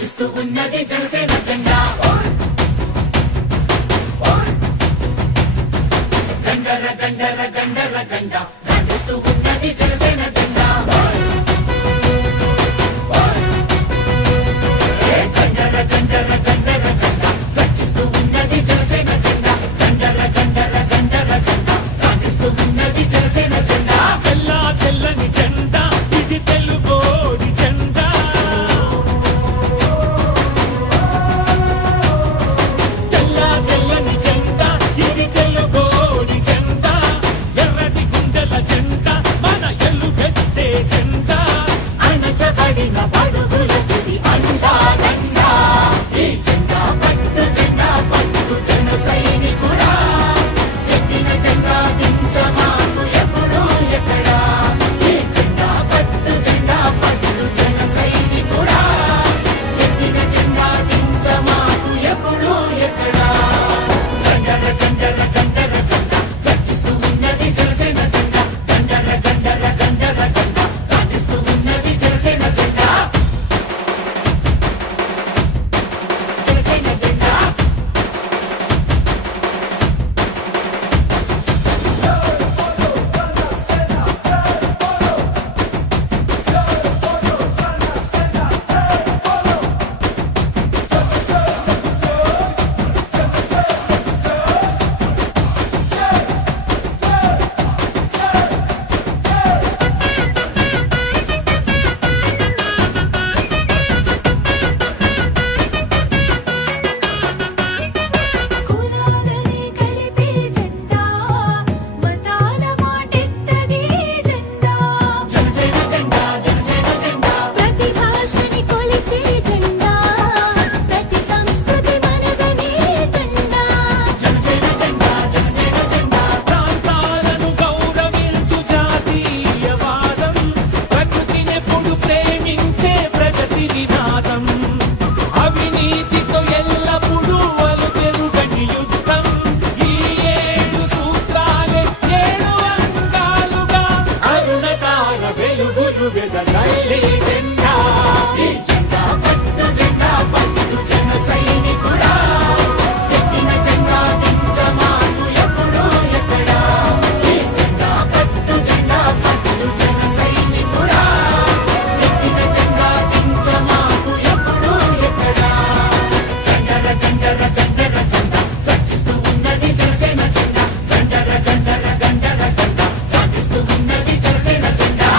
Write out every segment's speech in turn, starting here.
గర్జిస్తూ ఉన్నది జనసేన జెండా గండర గండర గండర గండ గర్జిస్తూ ఉన్నది జనసేన జెండా గండర గండర గండర గండ గర్జిస్తూ ఉన్నది జనసేన జెండా గండర గండర గండర గండ గర్జిస్తూ ఉన్నది జనసేన జెండా తెల్లా తెల్లని జెండా ఇది తెలుగోడి జెండా తెల్లా తెల్లని జెండా ఇది తెలుగోడి జెండా ఎర్రటి గుండెల జెండా మన ఎలుగెత్తే జెండా అణచబడిన బడుగులకి అండా దండా ఈ జెండా పట్టు జన సైనికుడా ఎత్తిన జెండా దించమాకు ఎప్పుడు ఎక్కడా ఈ జెండా పట్టు జన సైనికుడా ఎత్తిన జెండా దించమాకు ఎప్పుడు ఎక్కడా గండర గండర గండర గండ గర్జిస్తూ ఉన్నది జనసేన జెండా గండర గండర గండర గండ గర్జిస్తూ ఉన్నది జనసేన జెండా జనసేన జెండా కులాలని కలిపే జెండా మతాల మాటెత్తది జెండా జనసేన జెండా జనసేన జెండా ప్రతి భాషని కొలిచే జెండా ప్రతి సంస్కృతి మనదనే జెండా జనసేన జెండా జనసేన జెండా ప్రాంతాలను గౌరవించు జాతీయవాదం ప్రకృతినెప్పుడు ప్రేమించే ప్రగతి నినాదం అవినీతితో ఎల్లప్పుడూ అలుపెరుగని యుద్ధం ఈ 7 సూత్రాలే 7 అంగాలుగా అరుణతార వెలుగులు వెదజల్లే జెండా ఈ జెండా పట్టు జన సైనికుడా ఎత్తిన జెండా దించమాకు ఎప్పుడు ఎక్కడా ఈ జెండా పట్టు జన సైనికుడా ఎత్తిన జెండా దించమాకు ఎప్పుడు ఎక్కడా గండర గండర గండర గండ గర్జిస్తూ ఉన్నది జనసేన జెండా గండర గండర గండర గండ గర్జిస్తూ ఉన్నది జనసేన జెండా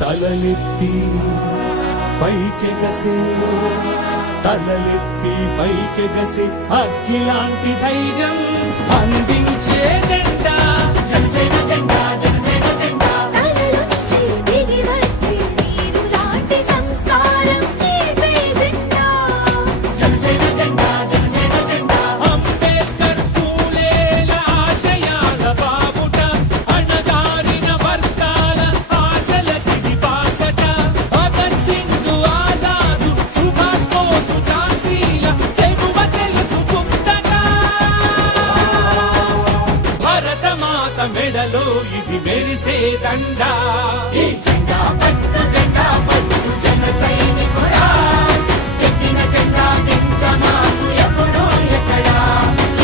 తలలెత్తి పైకెగసే తలలెత్తి పైకెగసే అగ్గిలాంటి ధైర్యం అందించే జెండా జనసేన జెండా జనసేన జెండా తలలోంచి దిగి వచ్చే నీరు లాంటి సంస్కారం నేర్పే జెండా జనసేన జెండా జనసేన జెండా అంబేద్కర్ పూలేల ఆశయాల బాబుట అణగారిన వర్గాల ఆశల తిది బాసట భగత్ సింగ్ ఆజాదు సుభాష్ బోసు ఝాన్సీల తెగువ తెలుసుకుందట భరతమాత మెడలో ఇది మెరిసే దండా ఈ జెండా పట్టు జన సైనికుడా ఎత్తిన జెండా దించమాకు ఎప్పుడు ఎక్కడా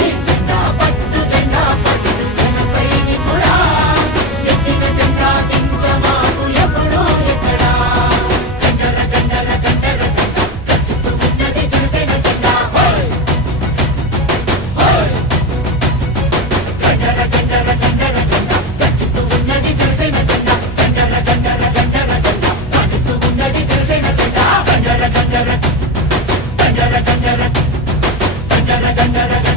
ఈ జెండా పట్టు జన సైనికుడా ఎత్తిన జెండా దించమాకు ఎప్పుడు ఎక్కడా గండర గండర గండర గండ గర్జిస్తూ ఉన్నది జనసేన జెండా హోయ్ హోయ్ గండర గండర గండర గండ గర్జిస్తూ ఉన్నది జనసేన జెండా గండర గండర గండర గండ గర్జిస్తూ ఉన్నది జనసేన జెండా గండర గండర గండర గండర గండర గండర